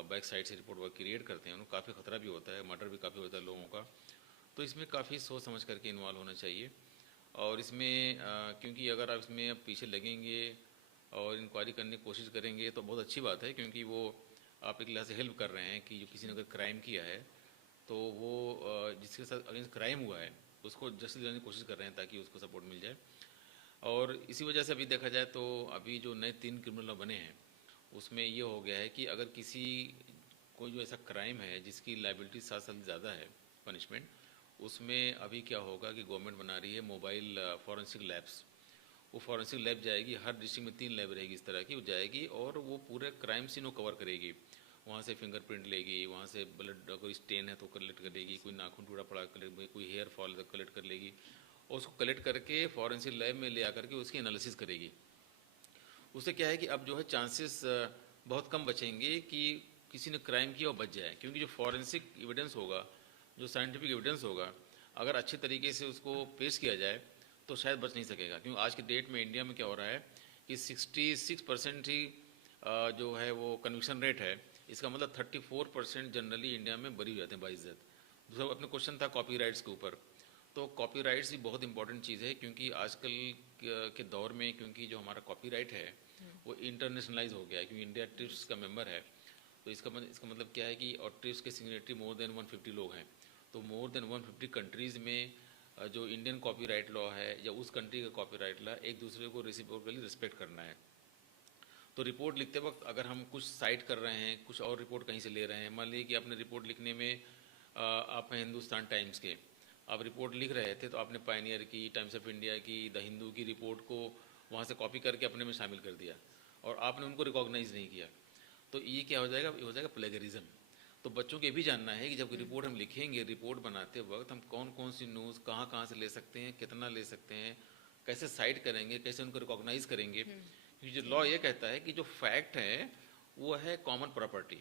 बैक साइड से रिपोर्ट वर्क क्रिएट करते हैं, उनको काफ़ी खतरा भी होता है, मर्डर भी काफ़ी होता है लोगों का। तो इसमें काफ़ी सोच समझ करके इन्वॉल्व होना चाहिए। और इसमें क्योंकि अगर आप इसमें अब पीछे लगेंगे और इंक्वायरी करने की कोशिश करेंगे तो बहुत अच्छी बात है, क्योंकि वो आप एक लिहाज से हेल्प कर रहे हैं कि जो किसी ने अगर क्राइम किया है तो वो जिसके साथ अगेंस्ट क्राइम हुआ है उसको जस्टिस दिलाने की कोशिश कर रहे हैं ताकि उसको सपोर्ट मिल जाए। और इसी वजह से अभी देखा जाए तो अभी जो नए 3 क्रिमिनल लॉ बने हैं उसमें ये हो गया है कि अगर किसी कोई जो ऐसा क्राइम है जिसकी लाइबिलिटी 7 साल ज़्यादा है पनिशमेंट, उसमें अभी क्या होगा कि गवर्नमेंट बना रही है मोबाइल फॉरेंसिक लैब्स। वो फॉरेंसिक लैब जाएगी, हर डिस्ट्रिक्ट में 3 लैब रहेगी इस तरह की, वो जाएगी और वो पूरे क्राइम सीन को कवर करेगी। वहाँ से फिंगरप्रिंट लेगी, वहाँ से ब्लड कोई स्टेन है तो कलेक्ट कर लेगी, कोई नाखून टूटा पड़ा कलेक्ट, कोई हेयर फॉल है तो कलेक्ट कर लेगी, और उसको कलेक्ट करके फॉरेंसिक लैब में ले आकर के उसकी एनालिसिस करेगी। उससे क्या है कि अब जो है चांसेस बहुत कम बचेंगे कि किसी ने क्राइम किया और बच जाए, क्योंकि जो फॉरेंसिक एविडेंस होगा, जो साइंटिफिक एविडेंस होगा, अगर अच्छे तरीके से उसको पेश किया जाए तो शायद बच नहीं सकेगा। क्योंकि आज के डेट में इंडिया में क्या हो रहा है कि 66% ही जो है वो कन्विक्शन रेट है। इसका मतलब 34% जनरली इंडिया में बरी हो जाते हैं बाइज्जत। दूसरा अपने क्वेश्चन था कॉपीराइट्स के ऊपर, तो कॉपीराइट्स भी बहुत इंपॉर्टेंट चीज़ है, क्योंकि आजकल के दौर में क्योंकि जो हमारा कॉपीराइट है वो इंटरनेशनलाइज हो गया है, क्योंकि इंडिया ट्रिप्स का मेंबर है। तो इसका मतलब क्या है कि और ट्रिप्स के सिग्नेटरी मोर देन 150 लोग हैं, तो मोर देन 150 कंट्रीज़ में जो इंडियन कॉपीराइट लॉ है या उस कंट्री का कॉपीराइट लॉ एक दूसरे को रेसिप्रोकली रिस्पेक्ट करना है। तो रिपोर्ट लिखते वक्त अगर हम कुछ साइट कर रहे हैं, कुछ और रिपोर्ट कहीं से ले रहे हैं, मान लीजिए कि आपने रिपोर्ट लिखने में आप हैं हिंदुस्तान टाइम्स के, आप रिपोर्ट लिख रहे थे तो आपने पायनियर की, टाइम्स ऑफ इंडिया की, द हिंदू की रिपोर्ट को वहाँ से कॉपी करके अपने में शामिल कर दिया और आपने उनको रिकॉग्नाइज नहीं किया, तो ये क्या हो जाएगा, ये हो जाएगा प्लेगरिज्म। तो बच्चों को ये भी जानना है कि जब रिपोर्ट हम लिखेंगे, रिपोर्ट बनाते वक्त हम कौन कौन सी न्यूज़ कहाँ कहाँ से ले सकते हैं, कितना ले सकते हैं, कैसे साइट करेंगे, कैसे उनको रिकॉग्नाइज करेंगे। क्योंकि जो लॉ ये कहता है कि जो फैक्ट है वो है कॉमन प्रॉपर्टी।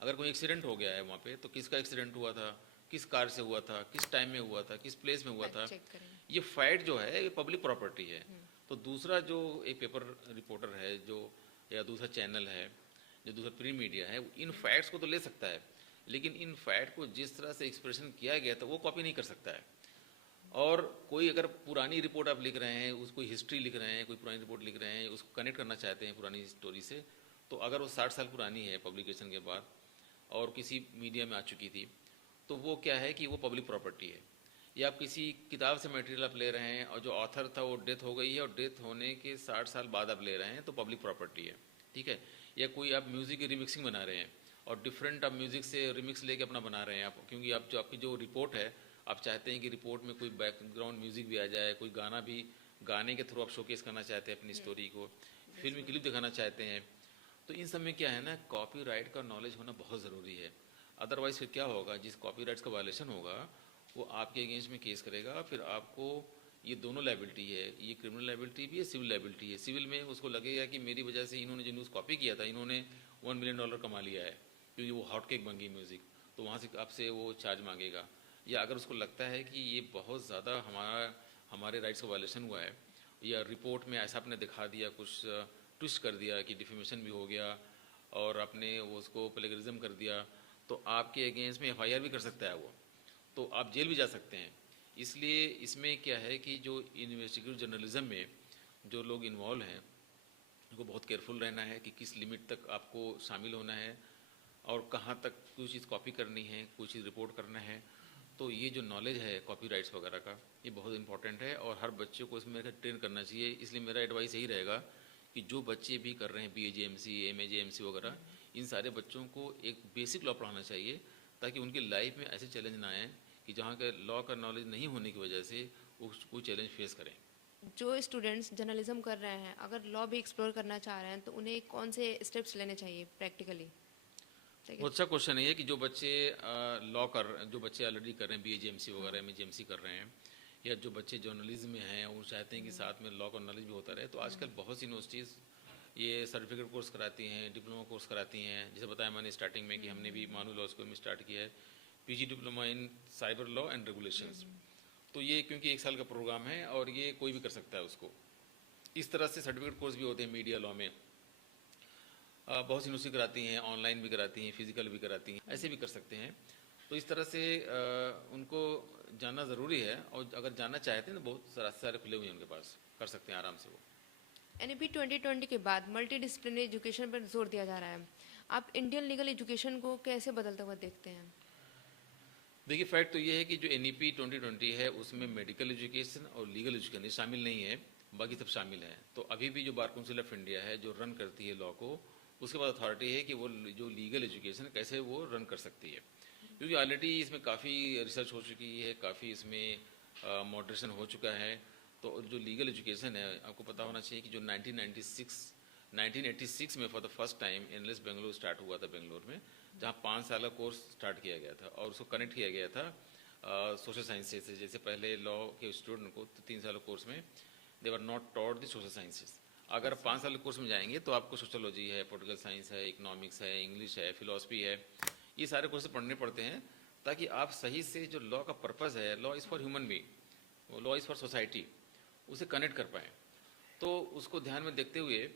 अगर कोई एक्सीडेंट हो गया है वहाँ पे तो किसका एक्सीडेंट हुआ था, किस कार से हुआ था, किस टाइम में हुआ था, किस प्लेस में हुआ था, ये फैक्ट जो है ये पब्लिक प्रॉपर्टी है। तो दूसरा जो एक पेपर रिपोर्टर है जो या दूसरा चैनल है, जो दूसरा प्रिंट मीडिया है, इन फैक्ट्स को तो ले सकता है, लेकिन इन फैक्ट को जिस तरह से एक्सप्रेशन किया गया था वो कॉपी नहीं कर सकता है। और कोई अगर पुरानी रिपोर्ट आप लिख रहे हैं, उसको हिस्ट्री लिख रहे हैं, कोई पुरानी रिपोर्ट लिख रहे हैं, उसको कनेक्ट करना चाहते हैं पुरानी स्टोरी से, तो अगर वो 60 साल पुरानी है पब्लिकेशन के बाद और किसी मीडिया में आ चुकी थी, तो वो क्या है कि वो पब्लिक प्रॉपर्टी है। या आप किसी किताब से मटेरियल आप ले रहे हैं और जो ऑथर था वो डेथ हो गई है और डेथ होने के 60 साल बाद आप ले रहे हैं तो पब्लिक प्रॉपर्टी है, ठीक है। या कोई आप म्यूज़िक की रिमिक्सिंग बना रहे हैं और डिफरेंट आप म्यूज़िक से रिमिक्स लेके अपना बना रहे हैं आप, क्योंकि आप जो आपकी जो रिपोर्ट है आप चाहते हैं कि रिपोर्ट में कोई बैकग्राउंड म्यूज़िक भी आ जाए, कोई गाना भी, गाने के थ्रू आप शोकेस करना चाहते हैं अपनी स्टोरी को, फिल्मी क्लिप दिखाना चाहते हैं। तो इन सब में क्या है ना, कॉपीराइट का नॉलेज होना बहुत ज़रूरी है। अदरवाइज़ फिर क्या होगा, जिस कॉपीराइट्स का वायलेशन होगा वो आपके अगेंस्ट में केस करेगा, फिर आपको ये दोनों लाइबिलिटी है, ये क्रिमिनल लाइबिलिटी भी है, सिविल लाइबिलिटी है। सिविल में उसको लगेगा कि मेरी वजह से इन्होंने जो न्यूज़ कॉपी किया था इन्होंने $1 मिलियन कमा लिया है क्योंकि वो हॉट केक बन गई म्यूज़िक, तो वहाँ से आपसे वो चार्ज मांगेगा। या अगर उसको लगता है कि ये बहुत ज़्यादा हमारे राइट्स का वायलेशन हुआ है, या रिपोर्ट में ऐसा आपने दिखा दिया, कुछ ट्विस्ट कर दिया कि डिफेमेशन भी हो गया और आपने वो उसको प्लेगरिज्म कर दिया, तो आपके अगेंस्ट में FIR भी कर सकता है वो, तो आप जेल भी जा सकते हैं। इसलिए इसमें क्या है कि जो इन्वेस्टिगेटिव जर्नलिज्म में जो लोग इन्वॉल्व हैं उनको बहुत केयरफुल रहना है कि किस लिमिट तक आपको शामिल होना है और कहाँ तक कोई चीज़ कॉपी करनी है, कोई चीज़ रिपोर्ट करना है। तो ये जो नॉलेज है कॉपीराइट्स वगैरह का, ये बहुत इंपॉर्टेंट है और हर बच्चे को इसमें ट्रेन करना चाहिए। इसलिए मेरा एडवाइस यही रहेगा कि जो बच्चे भी कर रहे हैं BAJMC, MAJMC वगैरह, इन सारे बच्चों को एक बेसिक लॉ पढ़ाना चाहिए ताकि उनकी लाइफ में ऐसे चैलेंज ना आए कि जहाँ का लॉ का नॉलेज नहीं होने की वजह से वो कोई चैलेंज फेस करें। जो स्टूडेंट्स जर्नलिज्म कर रहे हैं अगर लॉ भी एक्सप्लोर करना चाह रहे हैं तो उन्हें कौन से स्टेप्स लेने चाहिए प्रैक्टिकली? बहुत अच्छा क्वेश्चन है ये कि जो बच्चे जो बच्चे ऑलरेडी कर रहे हैं BAJMC वगैरह में JMC कर रहे हैं, या जो बच्चे जर्नलिज्म में हैं वो चाहते हैं कि साथ में लॉ का नॉलेज भी होता रहे, तो आजकल बहुत सी यूनिवर्सिटीज़ ये सर्टिफिकेट कोर्स कराती हैं, डिप्लोमा कोर्स कराती हैं। जैसे बताया मैंने स्टार्टिंग में कि हमने भी मानू लॉ स्कूल में स्टार्ट किया है PG diploma in cyber law and regulations. तो ये क्योंकि 1 साल का प्रोग्राम है और ये कोई भी कर सकता है उसको। इस तरह से सर्टिफिकेट कोर्स भी होते हैं मीडिया लॉ में, बहुत सी यूनिवर्सिटी कराती हैं, ऑनलाइन भी कराती हैं, फिजिकल भी कराती हैं, ऐसे भी कर सकते हैं। तो इस तरह से उनको जानना ज़रूरी है और अगर जानना चाहते हैं तो बहुत रास्ते सारे खुले हुए हैं उनके पास, कर सकते हैं आराम से वो। NEP 2020 के बाद मल्टी डिसिप्लिनरी एजुकेशन पर जोर दिया जा रहा है। आप इंडियन लीगल एजुकेशन को कैसे बदलते हुए देखते हैं? देखिए फैक्ट तो ये है कि जो NEP 2020 है उसमें मेडिकल एजुकेशन और लीगल एजुकेशन ये शामिल नहीं है, बाकी सब शामिल हैं। तो अभी भी जो बार काउंसिल ऑफ इंडिया है जो रन करती है लॉ को, उसके बाद अथॉरिटी है कि वो जो लीगल एजुकेशन कैसे वो रन कर सकती है, क्योंकि ऑलरेडी इसमें काफ़ी रिसर्च हो चुकी है, काफ़ी इसमें मॉडरेशन हो चुका है। तो जो लीगल एजुकेशन है आपको पता होना चाहिए कि जो 1986 में for the first time endless Bangalore start हुआ था, बेंगलोर में, जहाँ 5 साल का कोर्स स्टार्ट किया गया था और उसको कनेक्ट किया गया था सोशल साइंसेज से। जैसे पहले लॉ के स्टूडेंट को 3 साल कोर्स में they were not taught the social sciences. अगर 5 साल के कोर्स में जाएंगे तो आपको सोशोलॉजी है, पॉलिटिकल साइंस है, इकोनॉमिक्स है, इंग्लिश है, फिलोसफी है, ये सारे कोर्स पढ़ने पड़ते हैं ताकि आप सही से जो लॉ का पर्पज़ है, law is for human being, law is for society, उसे कनेक्ट कर पाएँ। तो उसको ध्यान में देखते हुए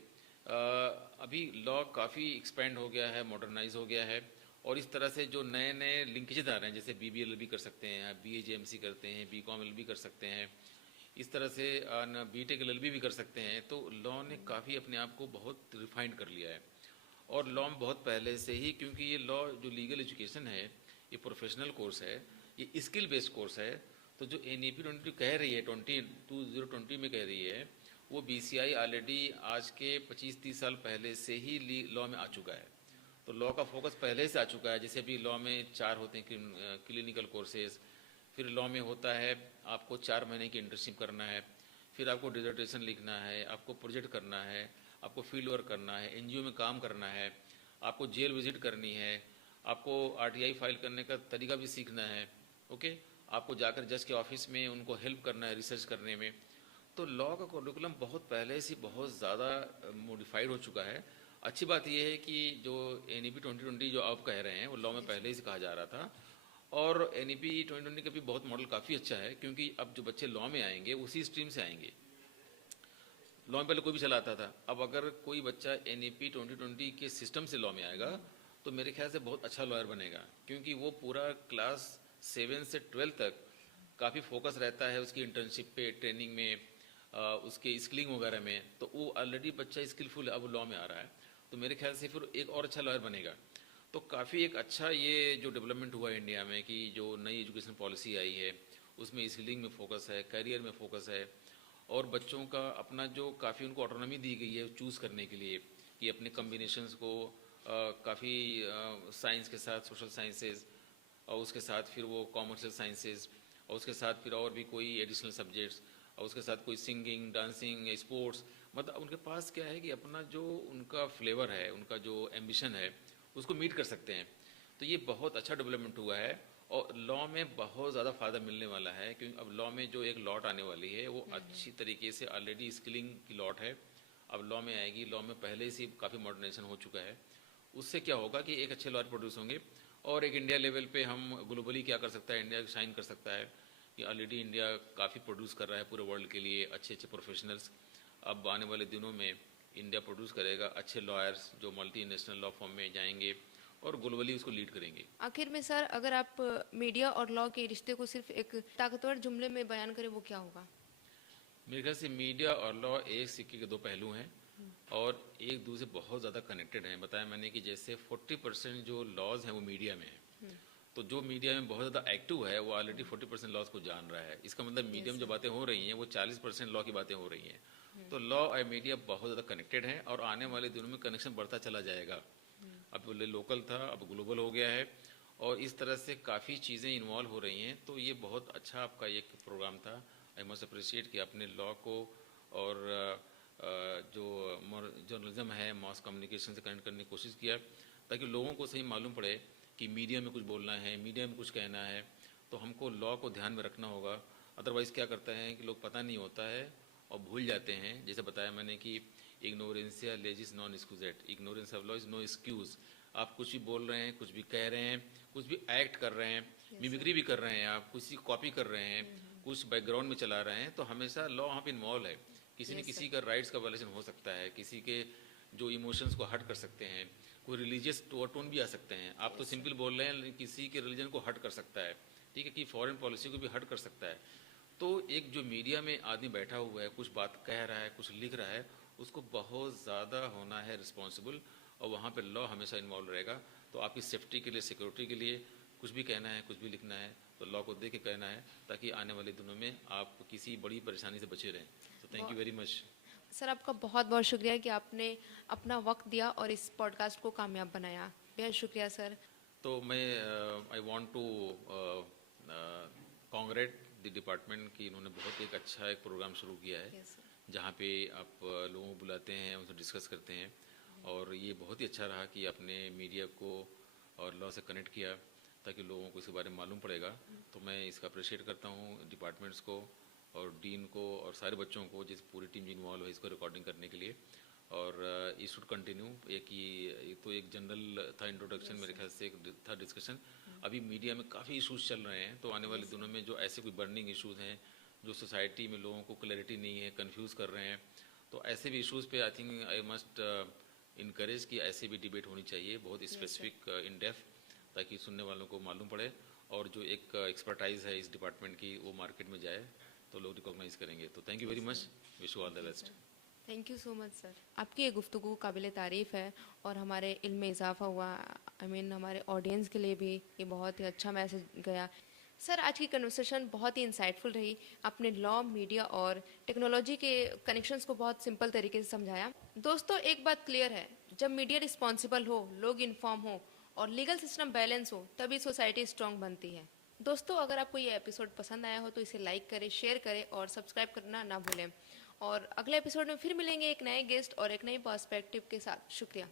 अभी लॉ काफ़ी एक्सपेंड हो गया है, मॉडर्नाइज हो गया है और इस तरह से जो नए नए लिंकेजेज आ रहे हैं, जैसे BBLLB कर सकते हैं, BAJMC करते हैं, BCom LLB कर सकते हैं, इस तरह से BTech LLB भी कर सकते हैं। तो लॉ ने काफ़ी अपने आप को बहुत रिफाइंड कर लिया है और लॉ में बहुत पहले से ही, क्योंकि ये लॉ जो लीगल एजुकेशन है ये प्रोफेशनल कोर्स है, ये स्किल बेस्ड कोर्स है। तो जो NEP 20 कह रही है 2020 में कह रही है, वो BCI ऑलरेडी आज के 25-30 साल पहले से ही लॉ में आ चुका है। तो लॉ का फोकस पहले से आ चुका है। जैसे अभी लॉ में 4 होते हैं क्लिनिकल कोर्सेज, फिर लॉ में होता है आपको 4 महीने की इंटर्नशिप करना है, फिर आपको डिसर्टेशन लिखना है, आपको प्रोजेक्ट करना है, आपको फील्ड वर्क करना है, NGO में काम करना है, आपको जेल विजिट करनी है, आपको RTI फाइल करने का तरीका भी सीखना है, ओके, आपको जाकर जज के ऑफिस में उनको हेल्प करना है रिसर्च करने में। तो लॉ का करिकुलम बहुत पहले से बहुत ज़्यादा मॉडिफाइड हो चुका है। अच्छी बात यह है कि जो NEP 2020 जो आप कह रहे हैं वो लॉ में पहले ही से कहा जा रहा था, और NEP 2020 का भी बहुत मॉडल काफ़ी अच्छा है, क्योंकि अब जो बच्चे लॉ में आएंगे उसी स्ट्रीम से आएंगे। लॉ में पहले कोई भी चलाता था, अब अगर कोई बच्चा NEP 2020 के सिस्टम से लॉ में आएगा तो मेरे ख्याल से बहुत अच्छा लॉयर बनेगा, क्योंकि वो पूरा क्लास 7 से 12 तक काफ़ी फोकस रहता है उसकी इंटर्नशिप पे, ट्रेनिंग में, उसके स्किलिंग वगैरह में। तो वो ऑलरेडी बच्चा स्किलफुल है, अब लॉ में आ रहा है, तो मेरे ख्याल से फिर एक और अच्छा लॉयर बनेगा। तो काफ़ी एक अच्छा ये जो डेवलपमेंट हुआ है इंडिया में कि जो नई एजुकेशन पॉलिसी आई है उसमें स्किलिंग में फोकस है, करियर में फोकस है, और बच्चों का अपना जो काफ़ी उनको ऑटोनॉमी दी गई है चूज़ करने के लिए कि अपने कम्बिनेशंस को काफ़ी साइंस के साथ सोशल साइंसेज, और उसके साथ फिर वो कॉमर्शियल साइंसेज, और उसके साथ फिर और भी कोई एडिशनल सब्जेक्ट्स, और उसके साथ कोई सिंगिंग, डांसिंग या स्पोर्ट्स। मतलब उनके पास क्या है कि अपना जो उनका फ्लेवर है, उनका जो एम्बिशन है, उसको मीट कर सकते हैं। तो ये बहुत अच्छा डेवलपमेंट हुआ है, और लॉ में बहुत ज़्यादा फ़ायदा मिलने वाला है, क्योंकि अब लॉ में जो एक लॉट आने वाली है वो अच्छी तरीके से ऑलरेडी स्किलिंग की लॉट है, अब लॉ में आएगी। लॉ में पहले से काफ़ी मॉडर्नाइजेशन हो चुका है। उससे क्या होगा कि एक अच्छे लॉयर प्रोड्यूस होंगे, और एक इंडिया लेवल पे हम ग्लोबली क्या कर सकता है, इंडिया शाइन कर सकता है कि ऑलरेडी इंडिया काफ़ी प्रोड्यूस कर रहा है पूरे वर्ल्ड के लिए अच्छे अच्छे प्रोफेशनल्स। अब आने वाले दिनों में इंडिया प्रोड्यूस करेगा अच्छे लॉयर्स जो मल्टी नेशनल लॉ फॉर्म में जाएंगे और ग्लोबली उसको लीड करेंगे। आखिर में सर, अगर आप मीडिया और लॉ के रिश्ते को सिर्फ एक ताकतवर जुमले में बयान करें, वो क्या होगा? मेरे ख्याल से मीडिया और लॉ एक सिक्के के दो पहलू हैं, और एक दूसरे बहुत ज़्यादा कनेक्टेड हैं। बताया मैंने कि जैसे 40% जो लॉज हैं वो मीडिया में हैं, तो जो मीडिया में बहुत ज़्यादा एक्टिव है वो ऑलरेडी 40% लॉज को जान रहा है। इसका मतलब मीडिया में जो बातें हो रही हैं वो 40% लॉ की बातें हो रही हैं। तो लॉ और मीडिया बहुत ज़्यादा कनेक्टेड हैं, और आने वाले दिनों में कनेक्शन बढ़ता चला जाएगा। अब पहले लोकल था, अब ग्लोबल हो गया है, और इस तरह से काफ़ी चीज़ें इन्वॉल्व हो रही हैं। तो ये बहुत अच्छा आपका एक प्रोग्राम था। आई मस्ट अप्रिशिएट कि आपने लॉ को और जो जर्नलिज्म है, मास कम्युनिकेशन से कनेक्ट करने की कोशिश किया, ताकि लोगों को सही मालूम पड़े कि मीडिया में कुछ बोलना है, मीडिया में कुछ कहना है, तो हमको लॉ को ध्यान में रखना होगा। अदरवाइज़ क्या करते हैं कि लोग पता नहीं होता है और भूल जाते हैं। जैसे बताया मैंने कि इग्नोरेंसिया लेजिस नॉन एक्सक्यूजेट, ignorance of law is no excuse. आप कुछ भी बोल रहे हैं, कुछ भी कह रहे हैं, कुछ भी एक्ट कर रहे हैं, मिमिक्री भी कर रहे हैं, आप किसी कॉपी कर रहे हैं, कुछ बैकग्राउंड में चला रहे हैं, तो हमेशा लॉ वहाँ पे इन्वॉल्व है। किसी न किसी का राइट्स का वायलेशन हो सकता है, किसी के जो इमोशंस को हर्ट कर सकते हैं, कोई रिलीजियस टोन भी आ सकते हैं। आप तो सिंपल बोल रहे हैं, किसी के रिलीजन को हर्ट कर सकता है, ठीक है, कि फॉरेन पॉलिसी को भी हर्ट कर सकता है। तो एक जो मीडिया में आदमी बैठा हुआ है, कुछ बात कह रहा है, कुछ लिख रहा है, उसको बहुत ज़्यादा होना है रिस्पॉन्सिबल, और वहाँ पे लॉ हमेशा इन्वॉल्व रहेगा। तो आपकी सेफ्टी के लिए, सिक्योरिटी के लिए कुछ भी कहना है, कुछ भी लिखना है, तो लॉ को देख के कहना है, ताकि आने वाले दिनों में आप किसी बड़ी परेशानी से बचे रहें। तो thank you very much. Sir, आपका बहुत बहुत शुक्रिया कि आपने अपना वक्त दिया और इस पॉडकास्ट को कामयाब बनाया। बेहद शुक्रिया सर। तो मैं I want to congrat the department कि इन्होंने बहुत एक अच्छा एक प्रोग्राम शुरू किया है, Yes, sir. जहाँ पे आप लोगों को बुलाते हैं, उनसे डिस्कस करते हैं, और ये बहुत ही अच्छा रहा कि आपने मीडिया को और लॉ से कनेक्ट किया, ताकि लोगों को इसके बारे में मालूम पड़ेगा। तो मैं इसका अप्रिशिएट करता हूँ डिपार्टमेंट्स को और डीन को और सारे बच्चों को, जिस पूरी टीम इन्वॉल्व है इसको रिकॉर्डिंग करने के लिए। और ये शुड कंटिन्यू। ये तो एक जनरल था इंट्रोडक्शन, मेरे ख्याल से एक था डिस्कशन। अभी मीडिया में काफ़ी इश्यूज चल रहे हैं, तो आने वाले दिनों में जो ऐसे कोई बर्निंग इश्यूज हैं, जो सोसाइटी में लोगों को क्लैरिटी नहीं है, कंफ्यूज कर रहे हैं, तो ऐसे भी इश्यूज पे I think I must encourage कि ऐसे भी डिबेट होनी चाहिए, बहुत स्पेसिफिक इन डेप्थ, ताकि सुनने वालों को मालूम पड़े, और जो एक एक्सपर्टाइज है इस डिपार्टमेंट की वो मार्केट में जाए, तो लोग रिकॉग्नाइज करेंगे। तो thank you very much, wish you all the best. Thank you so much sir. आपकी ये गुफ्तगू काबिल तारीफ़ है, और हमारे इल्म में इजाफा हुआ। हमारे ऑडियंस के लिए भी ये बहुत ही अच्छा मैसेज गया। सर, आज की कन्वर्सेशन बहुत ही इंसाइटफुल रही। आपने लॉ, मीडिया और टेक्नोलॉजी के कनेक्शंस को बहुत सिंपल तरीके से समझाया। दोस्तों, एक बात क्लियर है, जब मीडिया रिस्पॉन्सिबल हो, लोग इन्फॉर्म हो और लीगल सिस्टम बैलेंस हो, तभी सोसाइटी स्ट्रांग बनती है। दोस्तों, अगर आपको ये एपिसोड पसंद आया हो तो इसे लाइक करें, शेयर करें और सब्सक्राइब करना ना भूलें। और अगले एपिसोड में फिर मिलेंगे एक नए गेस्ट और एक नई पर्सपेक्टिव के साथ। शुक्रिया।